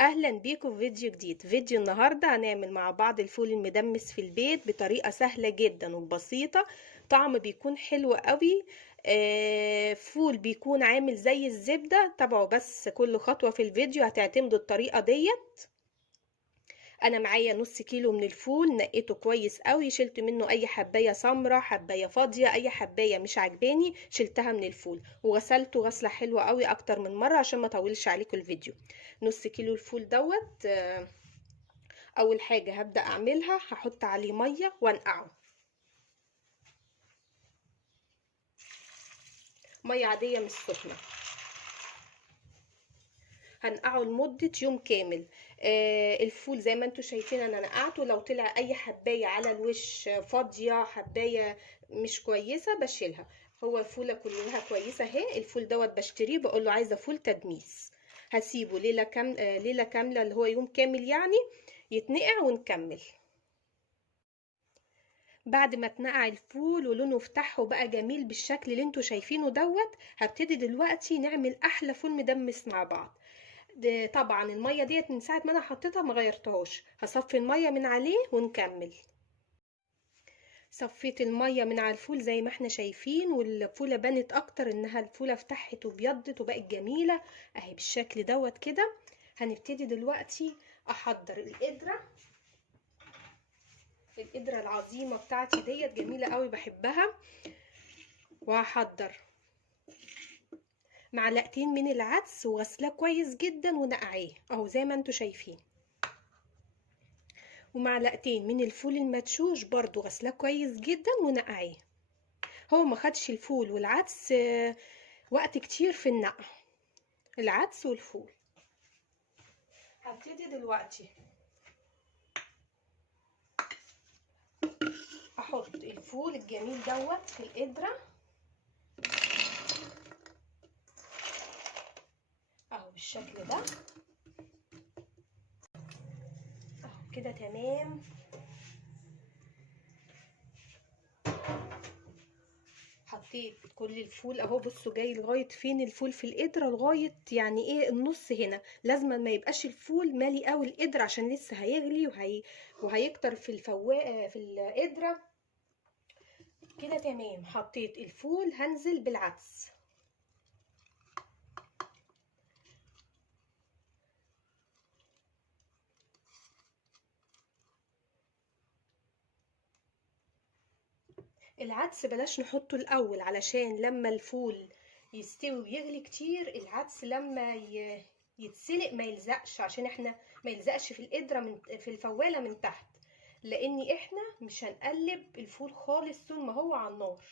اهلا بيكم في فيديو جديد. فيديو النهارده هنعمل مع بعض الفول المدمس في البيت بطريقه سهله جدا وبسيطه. طعم بيكون حلو قوي. فول بيكون عامل زي الزبده. تابعوا بس كل خطوه في الفيديو هتعتمدوا الطريقه ديت. انا معايا نص كيلو من الفول، نقيته كويس قوي، شلت منه اي حبايه سمراء، حبايه فاضيه، اي حبايه مش عاجباني شلتها من الفول، وغسلته غسله حلوه قوي اكتر من مره عشان ما اطولش عليكم الفيديو. نص كيلو الفول دوت. اول حاجه هبدا اعملها هحط عليه ميه وانقعه. ميه عاديه مش سخنه. هنقعه لمدة يوم كامل. الفول زي ما انتوا شايفين انا نقعته، لو طلع اي حباية على الوش فاضية، حباية مش كويسة بشيلها. هو الفولة كلها كويسة اهي. الفول دوت بشتريه بقول له عايزة فول تدميس. هسيبه ليلة كاملة اللي هو يوم كامل يعني، يتنقع ونكمل. بعد ما اتنقع الفول ولونه فتح وبقى جميل بالشكل اللي انتوا شايفينه دوت، هبتدي دلوقتي نعمل احلى فول مدمس مع بعض. طبعا الميه ديت من ساعه ما انا حطيتها ما غيرتهاش، هصفي الميه من عليه ونكمل. صفيت الميه من على الفول زي ما احنا شايفين، والفوله بانت اكتر انها الفوله فتحت وبيضت وبقت جميله اهي بالشكل دوت كده. هنبتدي دلوقتي احضر القدره العظيمه بتاعتي ديت، جميله قوي بحبها. وهحضر معلقتين من العدس وغسلاه كويس جدا ونقعيه اهو زي ما انتوا شايفين، ومعلقتين من الفول المدشوش برضو غسلاه كويس جدا ونقعيه. هو ما خدش الفول والعدس وقت كتير في النقع، العدس والفول. هبتدي دلوقتي احط الفول الجميل دوت في القدرة اهو بالشكل ده اهو كده تمام. حطيت كل الفول اهو، بصوا جاي لغايه فين الفول في القدره، لغايه يعني ايه النص هنا. لازم ما يبقاش الفول مالي قوي القدره عشان لسه هيغلي وهيكتر في الفواقه في القدره. كده تمام. حطيت الفول هنزل بالعدس العدس بلاش نحطه الاول علشان لما الفول يستوي ويغلي كتير، العدس لما يتسلق ما يلزقش، عشان احنا ما يلزقش في القدرة في الفوالة من تحت، لان احنا مش هنقلب الفول خالص طول ما هو على النار،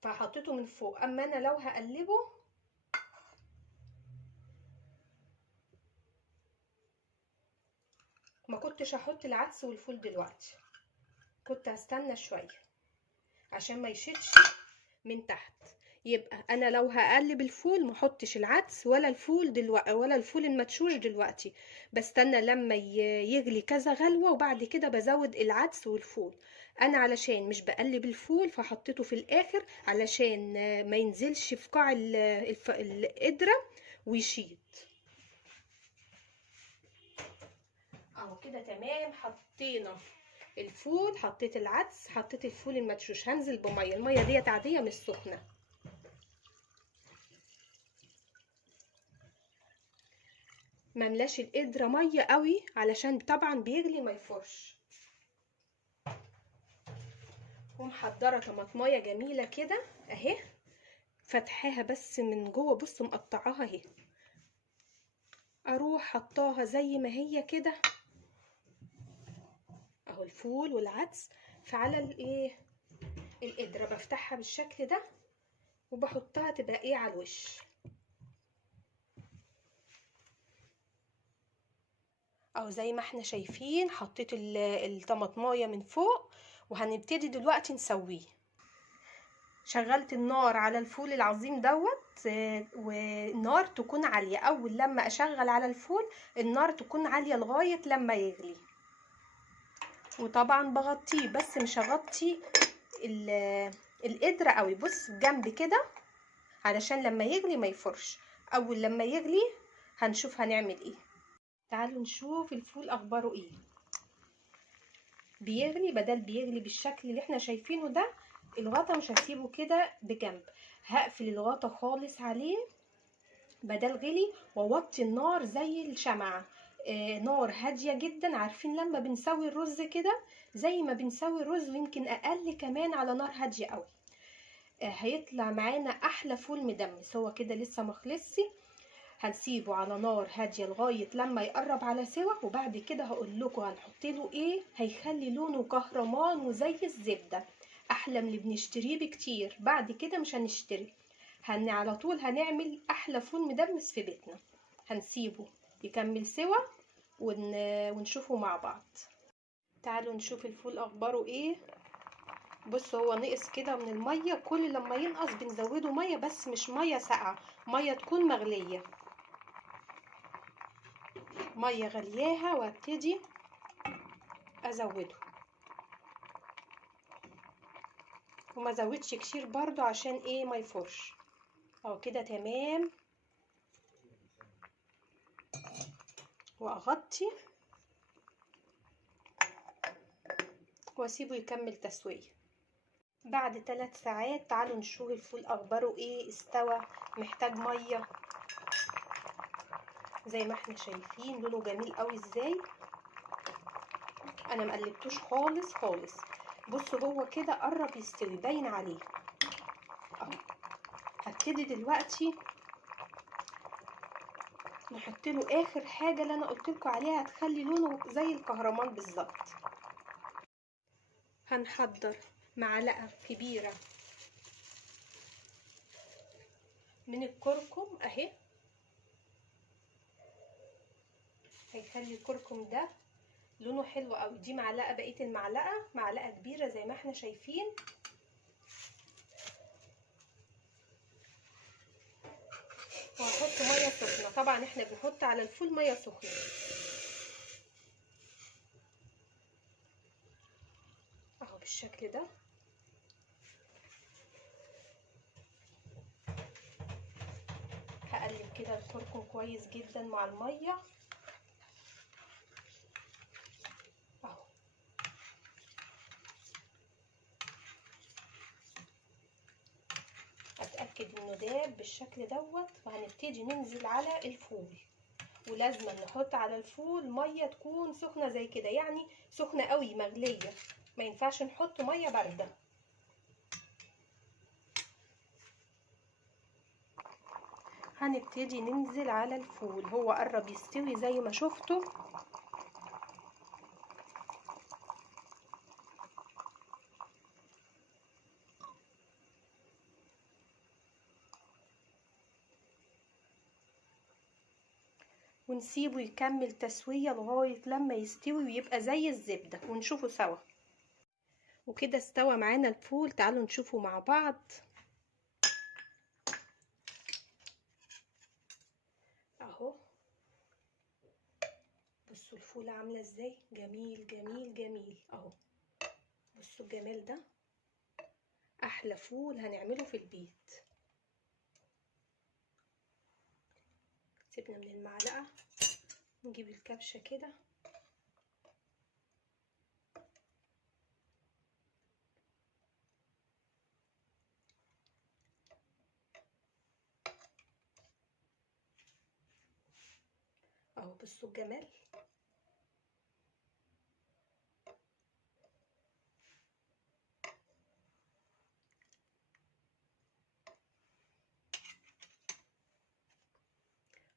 فحطيته من فوق. اما انا لو هقلبه ما كنتش هحط العدس والفول دلوقتي، كنت هستنى شوية عشان ما يشدش من تحت. يبقى انا لو هقلب الفول ما احطش العدس ولا الفول دلوقتي ولا الفول المدشوش دلوقتي، بستنى لما يغلي كذا غلوة وبعد كده بزود العدس والفول. انا علشان مش بقلب الفول فحطيته في الاخر علشان ما ينزلش في قاع القدرة ويشيط اهو كده تمام. حطينا الفول، حطيت العدس، حطيت الفول المدشوش. هنزل بميه، الميه ديت عاديه مش سخنه. مملاش القدره ميه قوي علشان طبعا بيغلي ما يفرش. ومحضره طماطمايه جميله كده اهي، فتحاها بس من جوه، بصوا مقطعاها اهي، اروح حطاها زي ما هي كده اهو الفول والعدس. فعلى الايه القدره بفتحها بالشكل ده وبحطها تبقى ايه على الوش اهو زي ما احنا شايفين. حطيت الطماطمايه من فوق وهنبتدي دلوقتي نسويه. شغلت النار على الفول العظيم دوت، والنار تكون عالية. اول لما اشغل على الفول النار تكون عالية لغاية لما يغلي، وطبعا بغطيه بس مش هغطي القدرة قوي، بص جنب كده علشان لما يغلي ما يفرش. اول لما يغلي هنشوف هنعمل ايه. تعالوا نشوف الفول اخباره ايه. بيغلي، بدل بيغلي بالشكل اللي احنا شايفينه ده، الغطا مش هسيبه كده بجنب، هقفل الغطا خالص عليه بدل غلي، واوطي النار زي الشمعة. نار هادية جدا. عارفين لما بنسوي الرز كده، زي ما بنسوي الرز ويمكن اقل كمان، على نار هادية قوي. هيطلع معانا احلى فول مدمس. هو كده لسه مخلصش، هنسيبه على نار هاديه لغايه لما يقرب على سوا، وبعد كده هقول لكم هنحط له ايه هيخلي لونه كهرمان وزي الزبده، احلى من اللي بنشتريه بكتير. بعد كده مش هنشتري، على طول هنعمل احلى فول مدمس في بيتنا. هنسيبه يكمل سوا ونشوفه مع بعض. تعالوا نشوف الفول اخباره ايه. بص، هو نقص كده من الميه، كل لما ينقص بنزوده ميه، بس مش ميه ساقعه، ميه تكون مغليه. ميه غلياها وابتدي ازوده، وما زودش كتير برضو عشان ايه ما يفرش. اهو كده تمام. واغطي واسيبه يكمل تسويه. بعد 3 ساعات تعالوا نشوف الفول اخباره ايه. استوى، محتاج ميه، زي ما احنا شايفين لونه جميل قوي ازاي. انا مقلبتوش خالص خالص. بصوا هو كده قرب يستوي، باين عليه اهو. هبتدي دلوقتي نحط له اخر حاجه اللي انا قلت لكم عليها، هتخلي لونه زي الكهرمان بالظبط. هنحضر معلقه كبيره من الكركم اهي، هيخلي الكركم ده لونه حلو قوي. دي معلقه، بقيه المعلقه معلقه كبيره زي ما احنا شايفين. وهحط ميه سخنه، طبعا احنا بنحط على الفول ميه سخنه اهو بالشكل ده. هقلب كده الكركم كويس جدا مع الميه اهو. اتاكد انه داب بالشكل دوت، وهنبتدي ننزل على الفول. ولازم نحط على الفول ميه تكون سخنه زي كده، يعني سخنه قوي مغليه، ما ينفعش نحط ميه بارده. هنبتدي ننزل على الفول، هو قرب يستوي زي ما شفتوا. ونسيبه يكمل تسوية لغاية لما يستوي ويبقى زي الزبدة ونشوفه سوا. وكده استوى معانا الفول، تعالوا نشوفه مع بعض اهو. بصوا الفول عاملة ازاي، جميل جميل جميل اهو. بصوا الجمال ده، احلى فول هنعمله في البيت. سيبنا من المعلقة، نجيب الكبشة كده اهو. بصوا الجمال،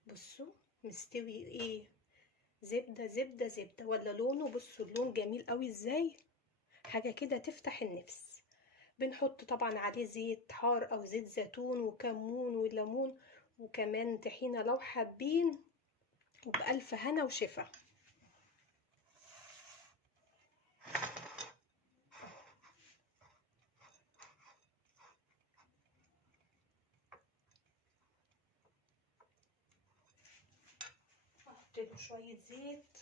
بصوا مستوي ايه، زبدة زبدة زبدة، ولا لونه؟ بصوا اللون جميل قوي ازاي، حاجة كده تفتح النفس. بنحط طبعا عليه زيت حار او زيت زيتون وكمون وليمون، وكمان طحينة لو حابين، وبألف هنا وشفا. احط له شوية زيت